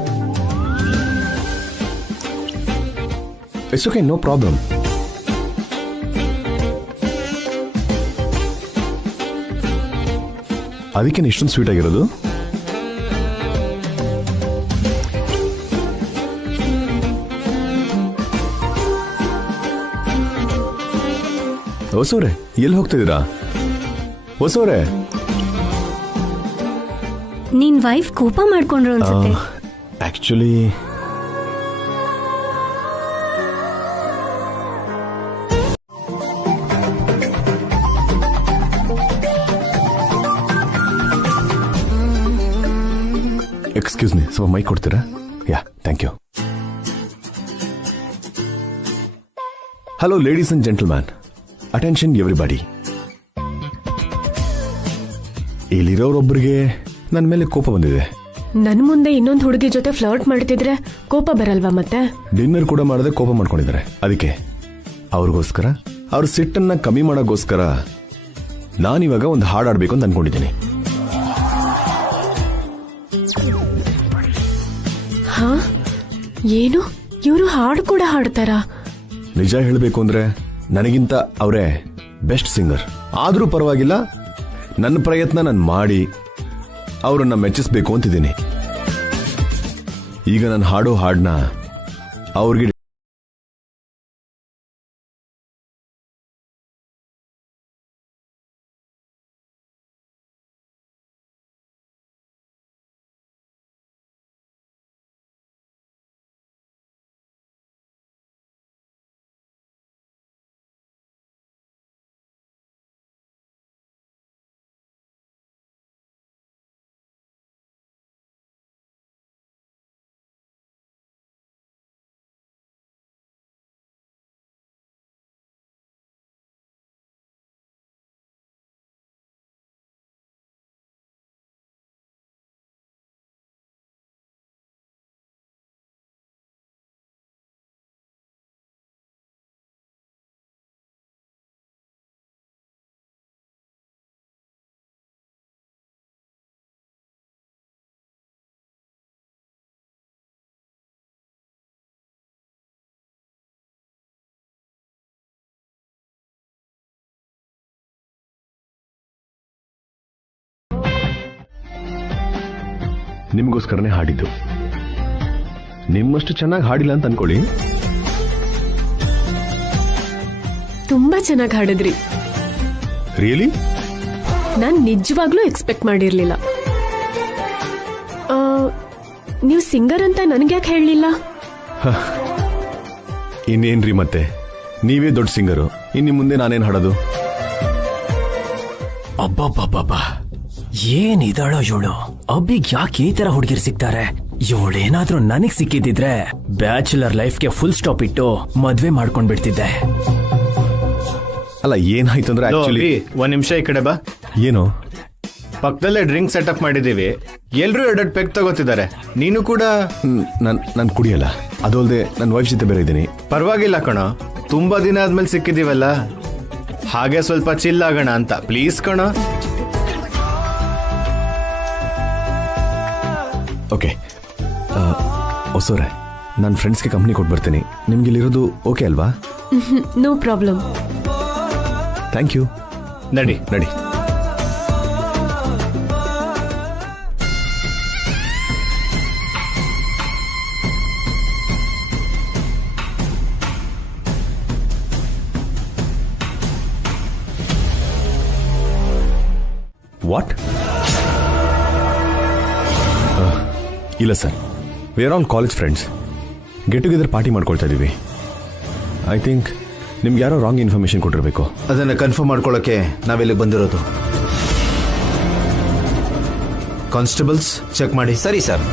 It's okay, no problem. ಅದಕ್ಕೆ ಇಷ್ಟೊಂದು ಸ್ವೀಟ್ ಆಗಿರೋದು? ಹೊಸವ್ರೆ ಎಲ್ಲಿ ಹೋಗ್ತಿದ್ದೀರಾ? ಹೊಸವ್ರೆ ನಿನ್ ವೈಫ್ ಕೋಪ ಮಾಡ್ಕೊಂಡ್ರು ಅನ್ಸುತ್ತೆ. ಆಕ್ಚುಲಿ ಎಕ್ಸ್ಕ್ಯೂಸ್ ಮೀ, ಸ್ವಲ್ಪ ಮೈಕ್ ಕೊಡ್ತೀರಾ? Yeah, thank you. Hello ladies and gentleman, attention everybody. ಇಲ್ಲಿರೋರೊಬ್ಬರಿಗೆ ನನ್ನ ಮೇಲೆ ಕೋಪ ಬಂದಿದೆ. ನನ್ ಮುಂದೆ ಇನ್ನೊಂದು ಹುಡುಗಿ ಜೊತೆ ಫ್ಲರ್ಟ್ ಮಾಡ್ತಿದ್ರೆ ಕೋಪ ಬರಲ್ವಾ ಮತ್ತೆ? ಡಿನ್ನರ್ ಕೂಡ ಮಾಡದೆ ಕೋಪ ಮಾಡ್ಕೊಂಡಿದ್ದಾರೆ. ಅದಕ್ಕೆ ಅವ್ರಿಗೋಸ್ಕರ, ಅವ್ರ ಸಿಟ್ಟನ್ನ ಕಮ್ಮಿ ಮಾಡೋಕ್ಕೋಸ್ಕರ ನಾನಿವಾಗ ಒಂದು ಹಾಡು ಆಡ್ಬೇಕು ಅಂತ ಅನ್ಕೊಂಡಿದ್ದೀನಿ. ಹಾ, ಏನು ಇವರು ಹಾಡು ಕೂಡ ಹಾಡ್ತಾರಾ? ನಿಜ ಹೇಳಬೇಕು ಅಂದ್ರೆ ನನಗಿಂತ ಅವರೇ ಬೆಸ್ಟ್ ಸಿಂಗರ್. ಆದ್ರೂ ಪರವಾಗಿಲ್ಲ, ನನ್ನ ಪ್ರಯತ್ನ ನಾನು ಮಾಡಿ ಅವರನ್ನ ಮೆಚ್ಚಿಸ್ಬೇಕು ಅಂತಿದ್ದೀನಿ. ಈಗ ನಾನು ಹಾಡೋ ಹಾಡನ್ನ ಅವ್ರಿಗೆ ನಿಮಗೋಸ್ಕರನೇ ಹಾಡಿದ್ದು. ನಿಮ್ಮಷ್ಟು ಚೆನ್ನಾಗಿ ಹಾಡಿಲ್ಲ ಅಂತ ಅನ್ಕೊಳ್ಳಿ. ತುಂಬಾ ಚೆನ್ನಾಗಿ ಹಾಡಿದ್ರಿ. ರಿಯಲಿ? ನಾನ್ ನಿಜವಾಗ್ಲೂ ಎಕ್ಸ್ಪೆಕ್ಟ್ ಮಾಡಿರ್ಲಿಲ್ಲ. ನೀವು ಸಿಂಗರ್ ಅಂತ ನನ್ಗ್ಯಾಕೆ ಹೇಳಲಿಲ್ಲ? ಇನ್ನೇನ್ರಿ ಮತ್ತೆ, ನೀವೇ ದೊಡ್ಡ ಸಿಂಗರು, ಇನ್ನು ಮುಂದೆ ನಾನೇನ್ ಹಾಡೋದು? ಅಬ್ಬಬ್ಬಬ್ಬಬ್ಬಾ, ಏನಿದಾಳೋ ಇವಳು. ಅಬ್ಬಿಗ್ ಯಾಕೆ ಈ ತರ ಹುಡುಗಿರ್ ಸಿಗ್ತಾರೆ? ಇವಳೇನಾದ್ರೂ ನನಗ್ ಸಿಕ್ಕಿದ್ರೆ ಬ್ಯಾಚುಲರ್ ಲೈಫ್ಗೆ ಫುಲ್ ಸ್ಟಾಪ್ ಇಟ್ಟು ಮದ್ವೆ ಮಾಡ್ಕೊಂಡ್ ಬಿಡ್ತಿದ್ದೆ. ಅಲ್ಲ, ಏನಾಯ್ತು ಅಂದ್ರೆ ಆಕ್ಚುಲಿ ಒಂದ್ ನಿಮಿಷ ಈ ಕಡೆ ಬಾ. ಏನು? ಪಕ್ಕದಲ್ಲೇ ಡ್ರಿಂಕ್ ಸೆಟಪ್ ಮಾಡಿದೀವಿ, ಎಲ್ರು ಎರಡೆರಡು ಪೆಗ್ ತಗೋತಿದ್ದಾರೆ. ನೀನು ಕೂಡ? ನಾನು ಕುಡಿಯಲ್ಲ. ಅದು ಅಲ್ಲದೆ ನನ್ನ ವೈಫ್ ಜೊತೆ ಬೇರೆ ಇದ್ದೀನಿ. ಪರವಾಗಿಲ್ಲ ಕಣೋ, ತುಂಬಾ ದಿನ ಆದ್ಮೇಲೆ ಸಿಕ್ಕಿದೀವಲ್ಲ, ಹಾಗೆ ಸ್ವಲ್ಪ ಚಿಲ್ ಆಗೋಣ ಅಂತ. ಪ್ಲೀಸ್ ಕಣೋ. ಓಕೆ ಹೊಸೋರೆ, ನನ್ನ ಫ್ರೆಂಡ್ಸ್ಗೆ ಕಂಪ್ನಿ ಕೊಟ್ಟು ಬರ್ತೀನಿ. ನಿಮ್ಗೆ ಇಲ್ಲಿರೋದು ಓಕೆ ಅಲ್ವಾ? No problem. Thank you. ನಡಿ ನಡಿ. ವಾಟ್? ಇಲ್ಲ sir, we are all college friends. Get together party ಮಾಡ್ಕೊಳ್ತಾ ಇದ್ದೀವಿ. ಐ ಥಿಂಕ್ ನಿಮ್ಗೆ ಯಾರೋ ರಾಂಗ್ ಇನ್ಫಾರ್ಮೇಶನ್ ಕೊಟ್ಟಿರಬೇಕು. ಅದನ್ನ ಕನ್ಫರ್ಮ್ ಮಾಡ್ಕೊಳ್ಳೋಕೆ ನಾವಿಲ್ಲಿಗೆ ಬಂದಿರೋದು. ಕಾನ್ಸ್ಟೇಬಲ್ಸ್ ಚೆಕ್ ಮಾಡಿ. ಸರಿ ಸರ್.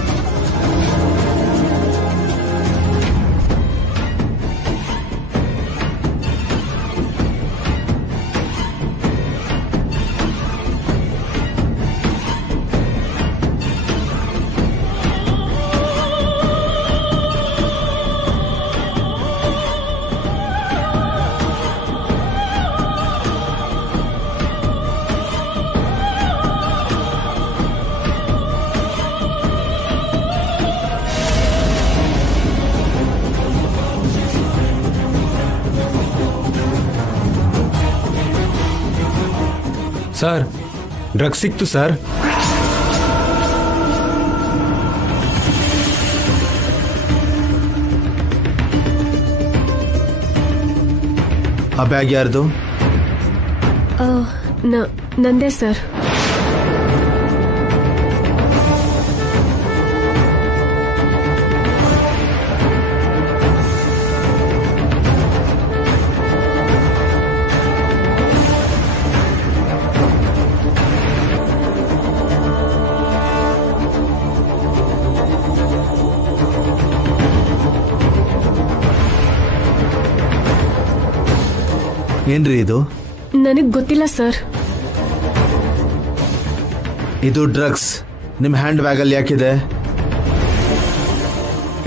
ಸರ್, ಡ್ರಗ್ಸ್ ಸಿಕ್ತು ಸರ್. ಆ ಬ್ಯಾಗ್ ಯಾರ್ದು? ನಂದೇ ಸರ್. ಏನ್ರಿ ಇದು? ನನಗ್ ಗೊತ್ತಿಲ್ಲ ಸರ್. ಇದು ಡ್ರಗ್ಸ್ ನಿಮ್ ಹ್ಯಾಂಡ್ ಬ್ಯಾಗ್ ಅಲ್ಲಿ ಯಾಕಿದೆ?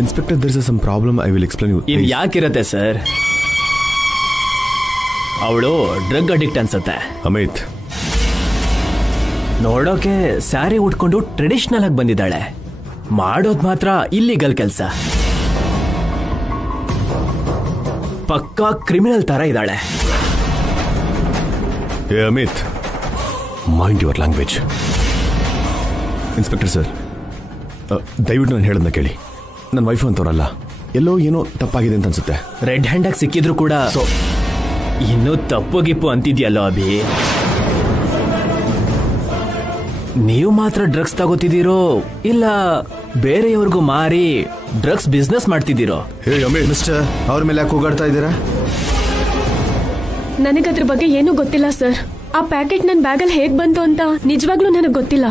Inspector, there is some problem. I will explain you. ಇನ್ ಯಾಕಿರತ್ತೆ ಸರ್? ಅವಳು ಡ್ರಗ್ ಅಡಿಕ್ಟ್ ಅನ್ಸುತ್ತೆ. ಅಮಿತ್, ನೋಡೋಕೆ ಸ್ಯಾರಿ ಉಟ್ಕೊಂಡು ಟ್ರೆಡಿಷನಲ್ ಆಗಿ ಬಂದಿದ್ದಾಳೆ. ಮಾಡೋದ್ ಮಾತ್ರ ಇಲ್ಲಿಗಲ್ ಕೆಲಸ. ಪಕ್ಕಾ ಕ್ರಿಮಿನಲ್ ತರ ಇದ್ದಾಳೆ. ಏ Amit, mind your language. Inspector sir, ದಯವಿಟ್ಟು ನಾನು ಹೇಳೋದನ್ನ ಕೇಳಿ. ನನ್ನ ವೈಫ್ ಅಂತವ್ರಲ್ಲ, ಎಲ್ಲೋ ಏನೋ ತಪ್ಪಾಗಿದೆ ಅಂತ ಅನ್ಸುತ್ತೆ. ರೆಡ್ ಹ್ಯಾಂಡ್ ಆಗಿ ಸಿಕ್ಕಿದ್ರು ಕೂಡ ಇನ್ನೂ ತಪ್ಪು ಗಿಪ್ಪು ಅಂತಿದ್ಯಲ್ಲೋ ಅಭಿ. ನೀವು ಮಾತ್ರ ಡ್ರಗ್ಸ್ ತಗೋತಿದ್ದೀರೋ ಇಲ್ಲ ಬೇರೆಯವ್ರಿಗೂ ಮಾರಿ ಡ್ರಗ್ಸ್ ಬಿಸ್ನೆಸ್ ಮಾಡ್ತಿದ್ದೀರೋ? ಮಿಸ್ಟರ್, ಅವ್ರ ಮೇಲೆ ಯಾಕೆ ಕೂಗಾಡ್ತಾ ಇದ್ದೀರಾ? ನನಗದ್ರ ಬಗ್ಗೆ ಏನೂ ಗೊತ್ತಿಲ್ಲ ಸರ್. ಆ ಪ್ಯಾಕೆಟ್ ನನ್ನ ಬ್ಯಾಗಲ್ಲಿ ಹೇಗ್ ಬಂತು ಅಂತ ನಿಜವಾಗ್ಲೂ ನನಗೆ ಗೊತ್ತಿಲ್ಲ.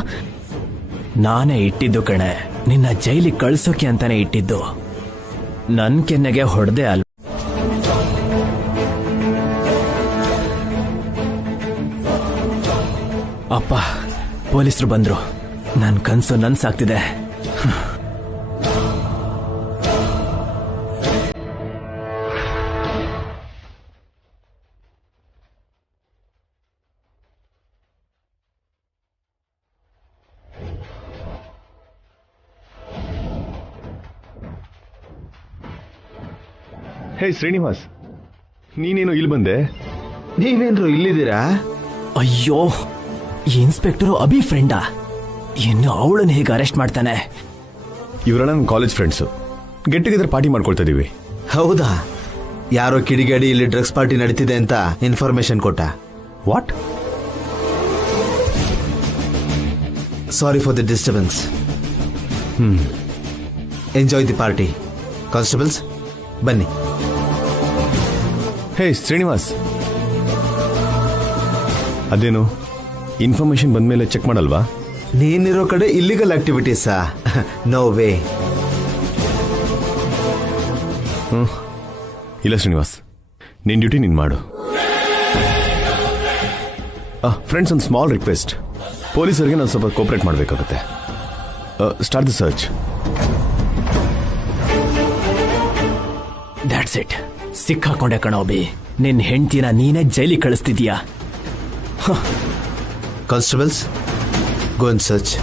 ನಾನೇ ಇಟ್ಟಿದ್ದು ಕಣೆ, ನಿನ್ನ ಜೈಲಿಗೆ ಕಳ್ಸೋಕೆ ಅಂತಾನೆ ಇಟ್ಟಿದ್ದು. ನನ್ ಕೆನ್ನೆಗೆ ಹೊಡೆದೆ ಅಲ್ಲ. ಅಪ್ಪ, ಪೊಲೀಸರು ಬಂದ್ರು. ನನ್ ಕನ್ಸು ನನ್ಸಾಗ್ತಿದೆ. ಹೇ ಶ್ರೀನಿವಾಸ್, ನೀನೇನು ಇಲ್ಲಿ ಬಂದೆ? ನೀವೇನ್ರು ಇಲ್ಲಿದ್ದೀರಾ? ಅಯ್ಯೋ, ಇನ್ಸ್ಪೆಕ್ಟರ್ ಅಭಿ ಫ್ರೆಂಡಾ? ಇನ್ನು ಅವಳನ್ನು ಹೇಗೆ ಅರೆಸ್ಟ್ ಮಾಡ್ತಾನೆ? ಇವರ ನನ್ನ college friends. Get together party ಮಾಡ್ಕೊಳ್ತಾ ಇದೀವಿ. ಹೌದಾ? ಯಾರೋ ಕಿಡಿಗೇಡಿ ಇಲ್ಲಿ ಡ್ರಗ್ಸ್ ಪಾರ್ಟಿ ನಡೀತಿದೆ ಅಂತ ಇನ್ಫಾರ್ಮೇಶನ್ ಕೊಟ್ಟ. What? Sorry for the disturbance. Enjoy the party. Constables ಬನ್ನಿ. ಹೇ ಶ್ರೀನಿವಾಸ್, ಅದೇನು ಇನ್ಫಾರ್ಮೇಶನ್ ಬಂದ್ಮೇಲೆ ಚೆಕ್ ಮಾಡಲ್ವಾ? ನೀನಿರೋ ಕಡೆ ಇಲ್ಲಿಗಲ್ ಆಕ್ಟಿವಿಟೀಸಾ? No way. ಇಲ್ಲ ಶ್ರೀನಿವಾಸ್, ನಿನ್ ಡ್ಯೂಟಿ ನೀನ್ ಮಾಡು. ಫ್ರೆಂಡ್ಸ್, ಒಂದು ಸ್ಮಾಲ್ ರಿಕ್ವೆಸ್ಟ್. ಪೊಲೀಸರಿಗೆ ನಾನು ಸ್ವಲ್ಪ ಕೋಪರೇಟ್ ಮಾಡಬೇಕಾಗುತ್ತೆ. Start the search. That's it. ಸಿಕ್ಕಾಕೊಂಡೆ ಕಣೋಬಿ. ನಿನ್ ಹೆಂಡ್ತಿನ ನೀನೇ ಜೈಲಿಗೆ ಕಳಿಸ್ತಿದ್ಯಾ? Constables, go and search.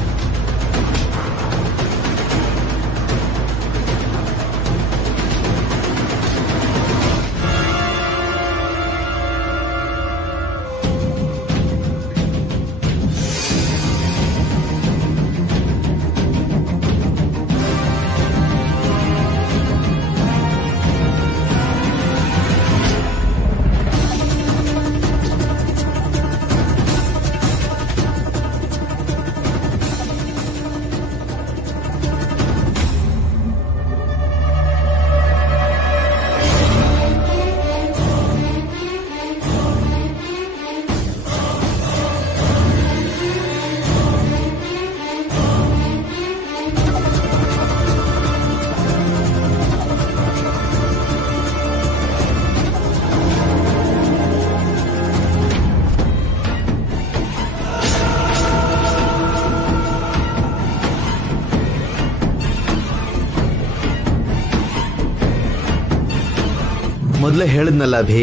ಮೊದಲೇ ಹೇಳಿದ್ನಲ್ಲ ಅಭಿ,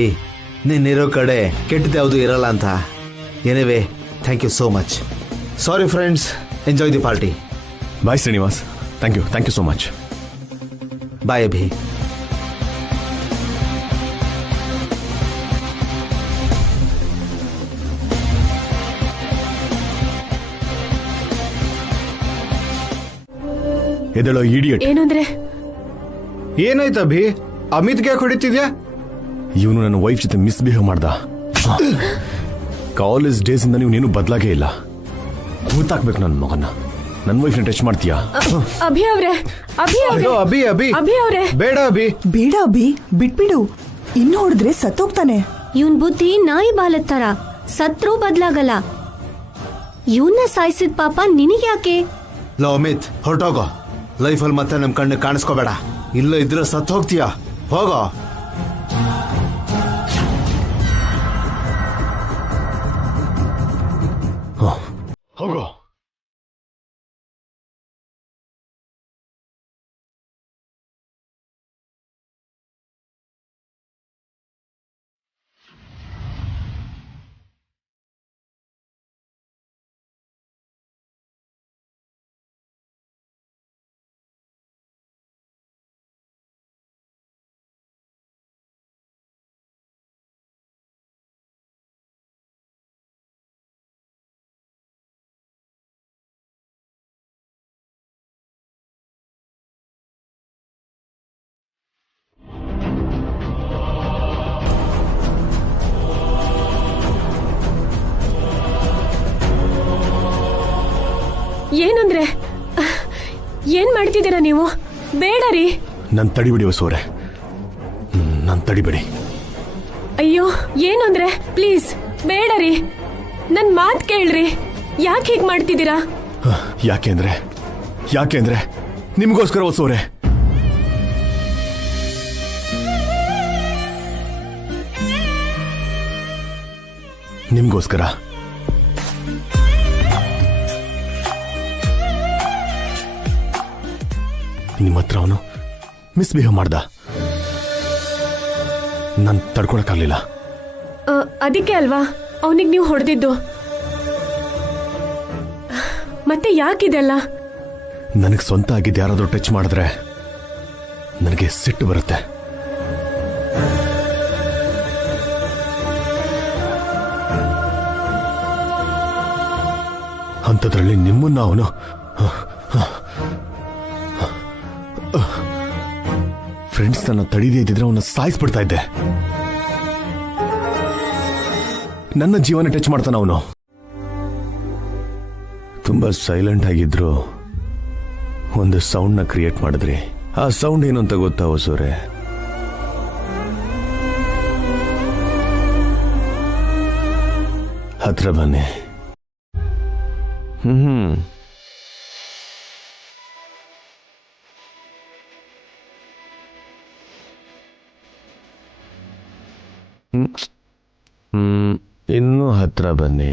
ನೀನಿರೋ ಕಡೆ ಕೆಟ್ಟದ್ದು ಯಾವುದು ಇರಲ್ಲ ಅಂತ. Anyway, thank you so much. Sorry friends, enjoy the party. Bye Srinivas. Thank you so much. Bye Abhi. ಎದಳೋ ಇಡಿಯಟ್. ಏನಂದ್ರೆ ಏನಾಯ್ತು ಅಭಿ? ಅಮಿತ್ಗೆ ಯಾಕೆ ಹೊಡಿತಿದ್ಯಾ? ಇವನು ನನ್ನ ವೈಫ್ ಜೊತೆ ಮಿಸ್ಬಿಹೇವ್ ಮಾಡ್ದ. ಕಾಲೇಜ್ ಡೇಸ್ ಇಂದ ನೀನು ಬದಲಾಗೇ ಇಲ್ಲ. ಭೂತಾಕ್ಬೇಕು ನನ್ನ ಮಗನ. ನನ್ನ ವೈಫ್ನ ಟಚ್ ಮಾಡ್ತೀಯಾ? ಅಭಿ ಅವ್ರೆ, ಅಭಿ ಅವ್ರೆ, ಅಭಿ ಅಭಿ ಅಭಿ ಅವ್ರೆ, ಬೇಡ ಅಭಿ. ಬೇಡ ಅಭಿ, ಬಿಟ್ಬಿಡು. ಇನ್ನು ಹೊಡೆದ್ರೆ ಸತ್ತೋಗ್ತಾನೆ. ಇವನ್ ಬುದ್ಧಿ ನಾಯಿ ಬಾಲದ್ ತರ, ಸತ್ರೂ ಬದ್ಲಾಗಲ್ಲ. ಇವನ್ನ ಸಾಯಿಸಿದ ಪಾಪ ನಿನಗ್ಯಾಕೆ? ಲೋ ಅಮಿತ್, ಹೊರಟೋಗೋ. ಲೈಫಲ್ಲಿ ಮತ್ತೆ ನಮ್ ಕಣ್ಣು ಕಾಣಿಸ್ಕೋಬೇಡ. ಇಲ್ಲ ಇದ್ರೆ ಸತ್ತು ಹೋಗ್ತೀಯಾ. ಹೋಗೋ. ಹೋಗೋ. ಏನಂದ್ರೆ ಏನ್ ಮಾಡ್ತಿದ್ದೀರಾ ನೀವು? ಬೇಡ ರೀ. ನನ್ ತಡಿಬಿಡಿ ಹೊಸೋರೆ, ನನ್ ತಡಿಬೇಡಿ. ಅಯ್ಯೋ, ಏನಂದ್ರೆ ಪ್ಲೀಸ್ ಬೇಡ ರೀ. ನನ್ ಮಾತ್ ಕೇಳ್ರಿ. ಯಾಕೆ ಹೀಗ್ ಮಾಡ್ತಿದ್ದೀರಾ? ಯಾಕೆಂದ್ರೆ ನಿಮ್ಗೋಸ್ಕರ ಹೊಸೋರೆ. ನಿಮ್ಗೋಸ್ಕರ. ನಿಮ್ಮ ಹತ್ರ ಅವನು ಮಿಸ್ಬಿಹೇವ್ ಮಾಡ್ದ. ನಾನು ತಡ್ಕೊಳಕ್ಕಾಗ್ಲಿಲ್ಲ. ಅದಕ್ಕೆ ಅಲ್ವಾ ಅವನಿಗೆ ನೀವು ಹೊಡೆದಿದ್ದು? ಮತ್ತೆ ಯಾಕಿದೆಲ್ಲ? ನನಗೆ ಸ್ವಂತ ಆಗಿದ್ದು ಯಾರಾದ್ರೂ ಟಚ್ ಮಾಡಿದ್ರೆ ನನಗೆ ಸಿಟ್ಟು ಬರುತ್ತೆ. ಅಂಥದ್ರಲ್ಲಿ ನಿಮ್ಮನ್ನ ಅವನು ಫ್ರೆಂಡ್ಸ್ ನನ್ನ ತಡಿದೇ ಇದ್ದಿದ್ರೆ ಅವನ್ನ ಸಾಯಿಸ್ಬಿಡ್ತಾ ಇದ್ದೆ. ನನ್ನ ಜೀವನ ಟಚ್ ಮಾಡ್ತಾನ ಅವನು. ತುಂಬಾ ಸೈಲೆಂಟ್ ಆಗಿದ್ರು ಒಂದು ಸೌಂಡ್ ನ ಕ್ರಿಯೇಟ್ ಮಾಡಿದ್ರಿ. ಆ ಸೌಂಡ್ ಏನು ಅಂತ ಗೊತ್ತಾ ಹೊಸೂರೆ? ಹತ್ರ ಬನ್ನಿ. ಇನ್ನೂ ಹತ್ರ ಬನ್ನಿ.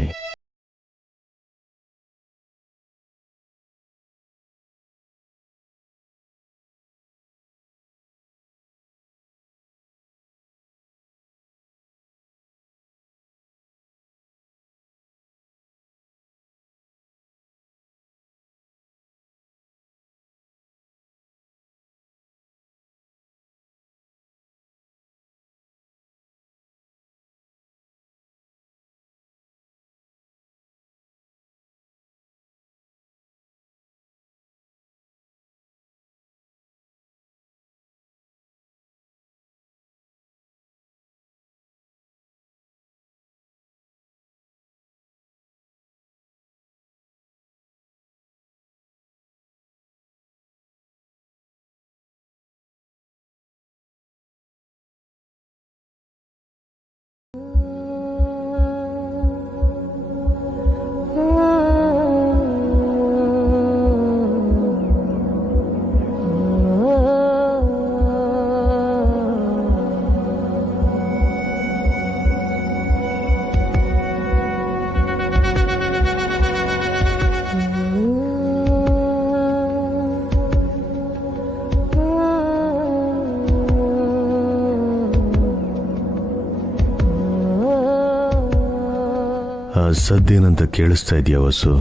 ಆ ಸದ್ದೇನಂತ ಕೇಳಿಸ್ತಾ ಇದೆಯಾ ವಸು?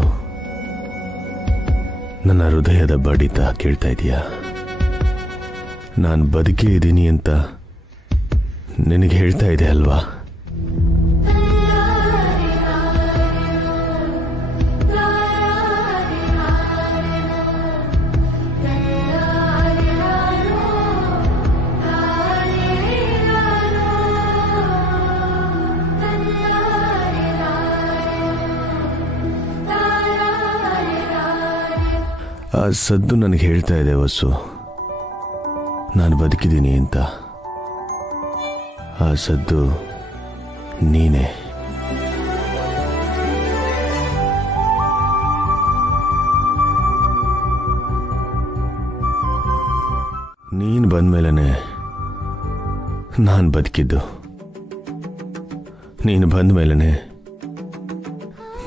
ನನ್ನ ಹೃದಯದ ಬಡಿತ ಕೇಳ್ತಾ ಇದೆಯಾ? ನಾನು ಬದುಕೇ ಇದ್ದೀನಿ ಅಂತ ನಿನಗೆ ಹೇಳ್ತಾ ಇದೆ ಅಲ್ವಾ? ಆ ಸದ್ದು ನನಗೆ ಹೇಳ್ತಾ ಇದೆ ವಸು, ನಾನು ಬದುಕಿದ್ದೀನಿ ಅಂತ. ಆ ಸದ್ದು ನೀನೇ. ನೀನು ಬಂದ್ಮೇಲೆ ನಾನು ಬದುಕಿದ್ದು. ನೀನು ಬಂದ್ಮೇಲೆ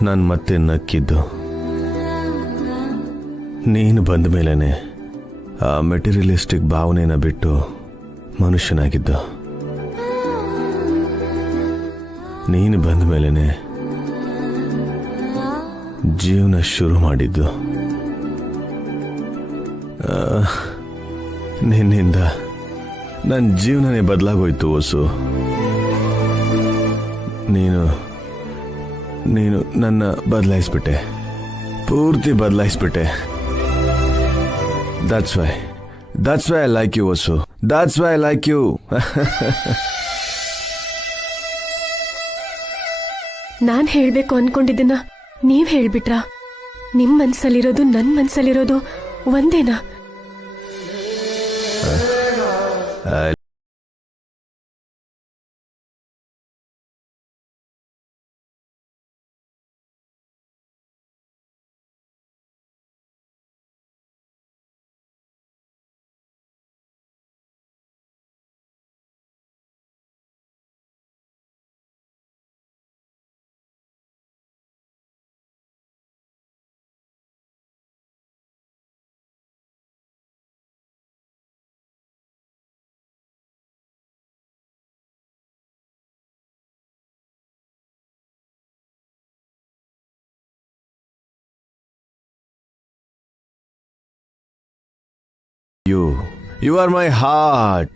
ನಾನು ಮತ್ತೆ ನಕ್ಕಿದ್ದು. ನೀನು ಬಂದ ಮೇಲೇ ಆ ಮೆಟೀರಿಯಲಿಸ್ಟಿಕ್ ಭಾವನೆನ ಬಿಟ್ಟು ಮನುಷ್ಯನಾಗಿದ್ದು. ನೀನು ಬಂದ ಮೇಲೇ ಜೀವನ ಶುರು ಮಾಡಿದ್ದು. ನಿನ್ನಿಂದ ನನ್ನ ಜೀವನನೇ ಬದಲಾಗೋಯ್ತು ವಸು. ನೀನು ನನ್ನ ಬದಲಾಯಿಸ್ಬಿಟ್ಟೆ, ಪೂರ್ತಿ ಬದಲಾಯಿಸ್ಬಿಟ್ಟೆ. That's why I like you, Vasu. That's why I like you. ನಾನ್ ಹೇಳ್ಬೇಕು ಅನ್ಕೊಂಡಿದ್ದನ್ನ ನೀವ್ ಹೇಳ್ಬಿಟ್ರಾ? ನಿಮ್ ಮನ್ಸಲ್ಲಿರೋದು ನನ್ ಮನ್ಸಲ್ಲಿರೋದು ಒಂದೇನಾ? You are my heart.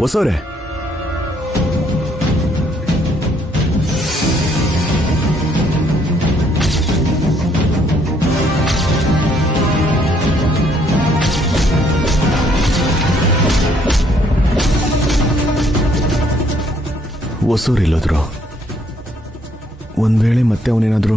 ಹೊಸವ್ರೆ Hosur ಇಲ್ಲೋದ್ರು. ಒಂದ್ ವೇಳೆ ಮತ್ತೆ ಅವನೇನಾದ್ರು